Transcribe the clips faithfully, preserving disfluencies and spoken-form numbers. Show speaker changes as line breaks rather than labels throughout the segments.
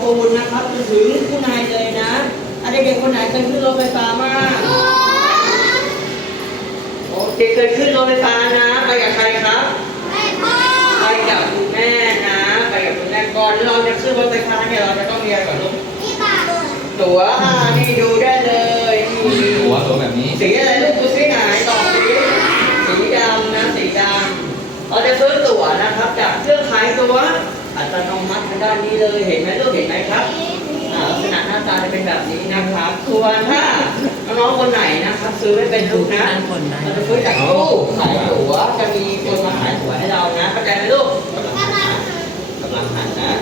ปูนนะครับจนถึงผู้นายเลยนะเด็กๆคนไหนเคยขึ้นรถไฟฟ้ามากโอเคเคยขึ้นรถไฟฟ้านะไปกับใครครับไปกับคุณแม่นะไปกับคุณแม่ก่อนเราจะขึ้นรถไฟฟ้าเนี่ยเราจะต้องเรียนก่อนลูกตั๋วอ่านี่ดูได้เลยนี่
หัวตัวแบบนี้
สีอะไรลูกดูสีไหนตอบสีสีดำนะสีดำเราจะซื้อตั๋วนะครับจากเครื่องขายตั๋วอัตโนมัติทางด้านนี้เลยเห็นไหมลูกเห็นไหมครับลักษณะหน้าตาจะเป็นแบบนี้นะครับส่วนถ้าน้องๆคนไหนนะครับซื้อไม่เป็นลูกนะเราจะซื้อจากตู้ขายตั๋วจะมีคนมาขายตั๋วให้เรานะเข้าใจไหมลูกกำลังหันกำลังหันนะ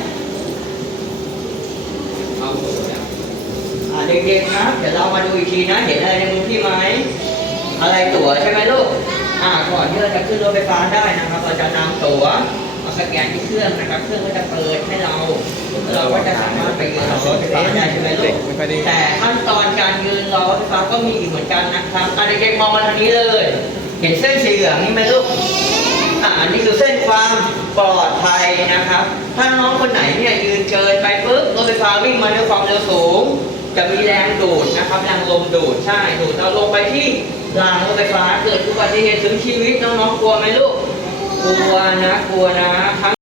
เอาตั๋วเนี่ยอ่าเด็กๆนะเดี๋ยวเรามาดูอีกทีนะเห็นอะไรในมือพี่ไหมอะไรตั๋วใช่ไหมลูกอ่าก่อนที่เราจะขึ้นรถไฟฟ้าได้นะครับเราจะนำตั๋วมาสแกนที่เครื่องนะครับเครื่องก็จะเปิดให้เราเราก็จะสามารถไปยืนรอรถไฟฟ้าได้ใช่ไหมลูกแต่ขั้นตอนการยืนรอรถไฟฟ้าก็มีอีกเหมือนกันนะครับอ่ะเด็กๆมองมาทางนี้เลย เห็นเส้นสีเหลืองนี่ไหมลูกอ่าอันนี้คือเส้นความปลอดภัยนะครับถ้าน้องคนไหนเนี่ยยืนเกินไปปุ๊บรถไฟฟ้าวิ่งมาด้วยความเร็วสูงจะมีแรงดูดนะครับแรงลมดูดใช่ดูดเราลงไปที่รางรถไฟฟ้าเกิดอุบัติเหตุถึงชีวิตน้องๆกลัวไหมลูกกลัวนะกลัวนะ